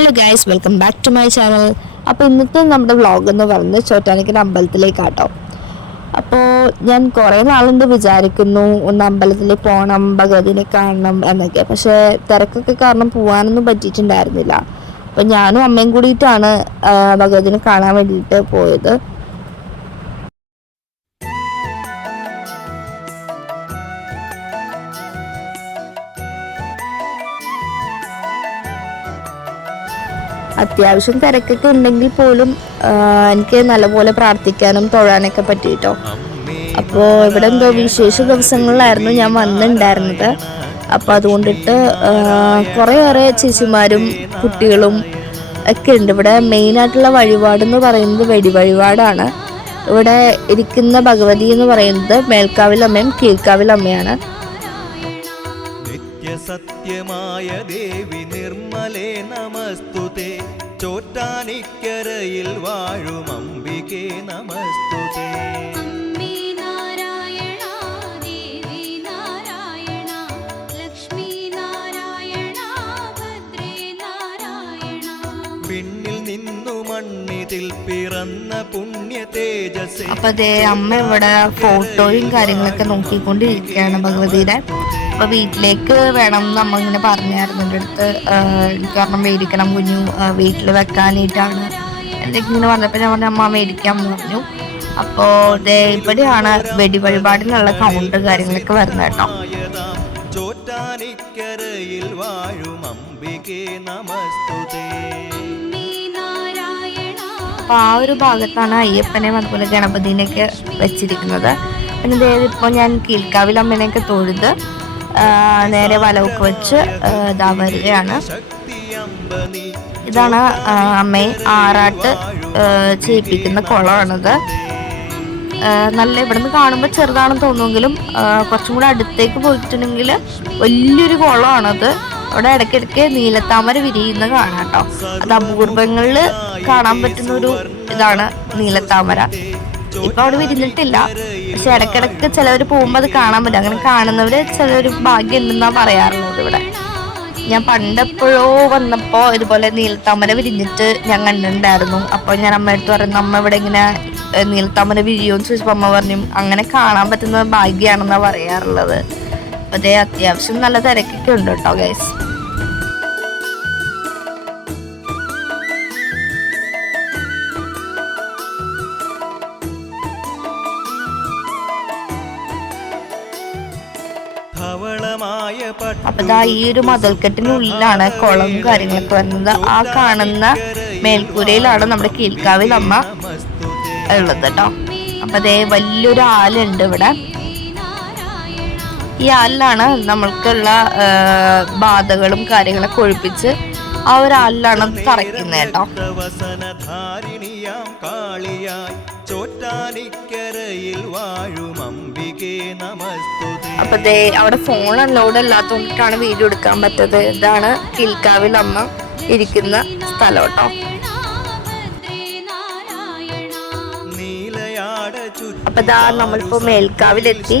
Hello guys, welcome back to my channel. അപ്പോൾ ഇന്നത്തെ നമ്മുടെ വ്ളോഗ് എന്ന് പറയുന്നത് ചോറ്റാനിക്കര അമ്പലത്തിലേക്കാട്ടോ. അപ്പോൾ ഞാൻ കുറേ നാളുണ്ട് വിചാരിക്കുന്നു ഒന്ന് അമ്പലത്തിൽ പോകണം, ഭഗവതിനെ കാണണം എന്നൊക്കെ. പക്ഷേ തിരക്കൊക്കെ കാരണം പോകാനൊന്നും പറ്റിയിട്ടുണ്ടായിരുന്നില്ല. അപ്പോൾ ഞാനും അമ്മയും കൂടിയിട്ടാണ് ഭഗവതിനെ കാണാൻ വേണ്ടിയിട്ട് പോയത്. അത്യാവശ്യം തിരക്കൊക്കെ ഉണ്ടെങ്കിൽ പോലും എനിക്ക് നല്ലപോലെ പ്രാർത്ഥിക്കാനും തൊഴാനൊക്കെ പറ്റിയിട്ടോ. അപ്പോൾ ഇവിടെ എന്തോ വിശേഷ ദിവസങ്ങളിലായിരുന്നു ഞാൻ വന്നിട്ടുണ്ടായിരുന്നത്. അപ്പോൾ അതുകൊണ്ടിട്ട് കുറേയേറെ ചേച്ചിമാരും കുട്ടികളും ഒക്കെ ഉണ്ട്. ഇവിടെ മെയിനായിട്ടുള്ള വഴിപാടെന്ന് പറയുന്നത് വെടിവഴിപാടാണ്. ഇവിടെ ഇരിക്കുന്ന ഭഗവതി എന്ന് പറയുന്നത് മേൽക്കാവിലമ്മയും കീഴ്ക്കാവിലമ്മയാണ്. സത്യമായ ദേവി നിർമ്മലേ നമസ്തുതേ, ചോറ്റാനിക്കരയിൽ വാഴും അംബികേ നമസ്തുതേ. പിന്നിൽ നിന്നു മണ്ണിതിൽ പിറന്ന പുണ്യ തേജസ്സേ. അപ്പൊ അതേ അമ്മ ഇവിടെ ഫോട്ടോയും കാര്യങ്ങളൊക്കെ നോക്കിക്കൊണ്ടിരിക്കുകയാണ് ഭഗവതിയുടെ. അപ്പോൾ വീട്ടിലേക്ക് വേണം എന്ന് അമ്മ ഇങ്ങനെ പറഞ്ഞായിരുന്നു എൻ്റെ അടുത്ത്. കാരണം മേടിക്കണം കുഞ്ഞു, വീട്ടിൽ വെക്കാനായിട്ടാണ് എന്തൊക്കെ ഇങ്ങനെ പറഞ്ഞപ്പോൾ ഞാൻ പറഞ്ഞു അമ്മ മേടിക്കാമെന്ന് പറഞ്ഞു. അപ്പോൾ ഇതേ ഇവിടെയാണ് വെടിവഴിപാടിനുള്ള കൗണ്ട് കാര്യങ്ങളൊക്കെ വരുന്നത് കേട്ടോ. ചോറ്റാനിക്കരയിൽ വാഴും അംബികേ നമസ്തുതേ. അപ്പോൾ ആ ഒരു ഭാഗത്താണ് അയ്യപ്പനെയും അതുപോലെ ഗണപതിനെയൊക്കെ വെച്ചിരിക്കുന്നത്. പിന്നെ ഇതേത് ഇപ്പോൾ ഞാൻ കീഴ്ക്കാവിലമ്മനെയൊക്കെ തൊഴുത് നേരെ വലവൊക്കെ വെച്ച് ഇതാ വരികയാണ്. ഇതാണ് അമ്മയെ ആറാട്ട് ചെയ്യിപ്പിക്കുന്ന കുളമാണിത്. നല്ല ഇവിടുന്ന് കാണുമ്പോൾ ചെറുതാണെന്ന് തോന്നുമെങ്കിലും കുറച്ചും കൂടെ അടുത്തേക്ക് പോയിട്ടുണ്ടെങ്കിൽ വലിയൊരു കുളമാണത്. അവിടെ ഇടയ്ക്കിടയ്ക്ക് നീലത്താമര വിരിയുന്ന കാണാം കേട്ടോ. അത് അപൂർവങ്ങളിൽ കാണാൻ പറ്റുന്ന ഒരു ഇതാണ് നീലത്താമര. ഇപ്പൊ അവിടെ വിരിഞ്ഞിട്ടില്ല, പക്ഷെ ഇടയ്ക്കിടയ്ക്ക് ചിലവർ പോകുമ്പോൾ അത് കാണാൻ പറ്റും. അങ്ങനെ കാണുന്നവര് ചിലവര് ഭാഗ്യം ഉണ്ടെന്നാ പറയാറുള്ളത്. ഇവിടെ ഞാൻ പണ്ടെപ്പോഴോ വന്നപ്പോ ഇതുപോലെ നീലത്താമര വിരിഞ്ഞിട്ട് ഞാൻ കണ്ടിട്ടുണ്ടായിരുന്നു. അപ്പോൾ ഞാൻ അമ്മയടുത്ത് പറഞ്ഞു അമ്മ ഇവിടെ ഇങ്ങനെ നീലത്താമര വിരിയോന്ന് ചോദിച്ചപ്പോൾ അമ്മ പറഞ്ഞു അങ്ങനെ കാണാൻ പറ്റുന്ന ഭാഗ്യാണെന്നാ പറയാറുള്ളത്. അപ്പൊ അതേ അത്യാവശ്യം നല്ല തിരക്കൊക്കെ ഉണ്ട് കേട്ടോ ഗൈസ്. അപ്പൊ ദാ ഈ ഒരു മതിൽക്കെട്ടിനുള്ളിലാണ് കുളവും കാര്യങ്ങളൊക്കെ വരുന്നത്. ആ കാണുന്ന മേൽക്കൂരയിലാണ് നമ്മുടെ കീഴ്ക്കാവിൽ അമ്മ ഉള്ളത് കേട്ടോ. അപ്പൊ അതേ വലിയൊരു ആലുണ്ട് ഇവിടെ. ഈ ആലിലാണ് നമ്മൾക്കുള്ള ബാധകളും കാര്യങ്ങളൊക്കെ ഒഴിപ്പിച്ച് ആ ഒരു ആലിലാണ് തറയ്ക്കുന്നത് കേട്ടോ. അപ്പൊ ദേ അവിടെ ഫോൺ അലൗഡ് അല്ലാത്തതുകൊണ്ടിട്ടാണ് വീഡിയോ എടുക്കാൻ പറ്റത്. ഇതാണ് കീഴ്ക്കാവിൽ അമ്മ ഇരിക്കുന്ന സ്ഥലം കേട്ടോ. അപ്പൊ ദാ നമ്മളിപ്പോ മേൽക്കാവിലെത്തി.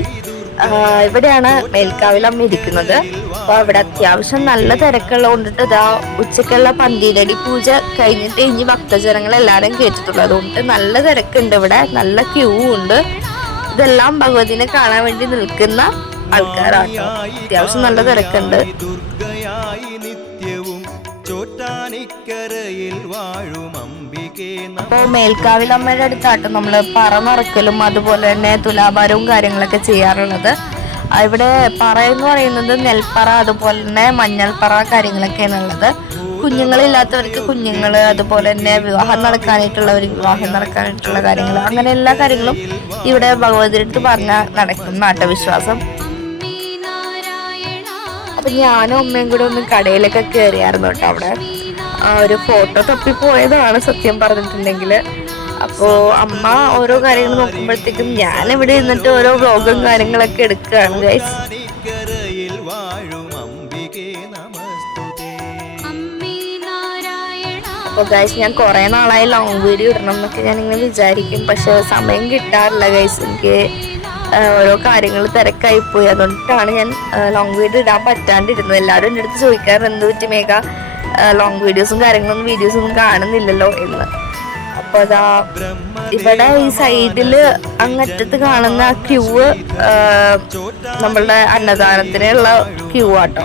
ഇവിടെയാണ് മേൽക്കാവിലമ്മ ഇരിക്കുന്നത്. അപ്പൊ അവിടെ അത്യാവശ്യം നല്ല തിരക്കുള്ളത് കൊണ്ടിട്ട് ഇതാ ഉച്ചക്കുള്ള പന്തീരടി പൂജ കഴിഞ്ഞിട്ട് ഇനി ഭക്തജനങ്ങൾ എല്ലാവരും കേട്ടിട്ടുള്ളത്. അതുകൊണ്ട് നല്ല തിരക്കുണ്ട് ഇവിടെ, നല്ല ക്യൂ ഉണ്ട്. ഇതെല്ലാം ഭഗവതിനെ കാണാൻ വേണ്ടി നിൽക്കുന്ന ആൾക്കാരാട്ടോ. അത്യാവശ്യം നല്ല തിരക്കുണ്ട്. അപ്പൊ മേൽക്കാവിലമ്മയുടെ അടുത്താട്ടോ നമ്മള് പറ നിറക്കലും അതുപോലെ തന്നെ തുലാഭാരവും കാര്യങ്ങളൊക്കെ ചെയ്യാറുള്ളത്. ഇവിടെ പറ എന്ന് പറയുന്നത് നെൽപ്പറ അതുപോലെ തന്നെ മഞ്ഞൾപ്പറ കാര്യങ്ങളൊക്കെയാണ് ഉള്ളത്. കുഞ്ഞുങ്ങളില്ലാത്തവർക്ക് കുഞ്ഞുങ്ങള്, അതുപോലെ തന്നെ വിവാഹം നടക്കാനായിട്ടുള്ളവർക്ക് വിവാഹം നടക്കാനായിട്ടുള്ള കാര്യങ്ങൾ, അങ്ങനെ എല്ലാ കാര്യങ്ങളും ഇവിടെ ഭഗവതിയുടെ അടുത്ത് പറഞ്ഞാൽ നടക്കും നാട്ടവിശ്വാസം. അപ്പൊ ഞാനും അമ്മയും കൂടെ ഒന്ന് കടയിലൊക്കെ കയറിയായിരുന്നു കേട്ടോ. അവിടെ ഒരു ഫോട്ടോ തപ്പിപ്പോയതാണ് സത്യം പറഞ്ഞിട്ടുണ്ടെങ്കിൽ. അപ്പോൾ അമ്മ ഓരോ കാര്യങ്ങൾ നോക്കുമ്പോഴത്തേക്കും ഞാൻ ഇവിടെ ഇരുന്നിട്ട് ഓരോ വ്ലോഗും കാര്യങ്ങളൊക്കെ എടുക്കുകയാണ് ഗൈസ്. അപ്പോൾ ഗൈസ് ഞാൻ കുറേ നാളായി ലോങ് വീഡിയോ ഇടണം എന്നൊക്കെ ഞാനിങ്ങനെ വിചാരിക്കും, പക്ഷെ സമയം കിട്ടാറില്ല ഗൈസ്. എനിക്ക് ഓരോ കാര്യങ്ങൾ തിരക്കായിപ്പോയി. അതുകൊണ്ടിട്ടാണ് ഞാൻ ലോങ് വീഡിയോ ഇടാൻ പറ്റാണ്ടിരുന്നത്. എല്ലാവരും എൻ്റെ അടുത്ത് ചോദിക്കാറ് എന്ത് പറ്റി മേഘ ലോങ് വീഡിയോസൊന്നും കാണുന്നില്ലല്ലോ എന്ന്. അപ്പൊ അതാ ഇവിടെ ഈ സൈഡില് അങ്ങറ്റത്ത് കാണുന്ന ക്യൂ നമ്മളുടെ അന്നദാനത്തിനുള്ള ക്യൂ ആട്ടോ.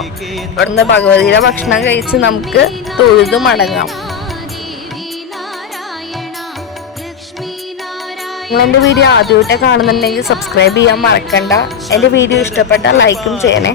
ഇവിടുന്ന് ഭഗവതിയുടെ ഭക്ഷണം കഴിച്ച് നമുക്ക് തൊഴുതു മടങ്ങാം. നിങ്ങൾ എൻ്റെ വീഡിയോ ആദ്യമായിട്ട് കാണുന്നുണ്ടെങ്കിൽ സബ്സ്ക്രൈബ് ചെയ്യാൻ മറക്കണ്ട. എൻ്റെ വീഡിയോ ഇഷ്ടപ്പെട്ടാൽ ലൈക്കും ചെയ്യണേ.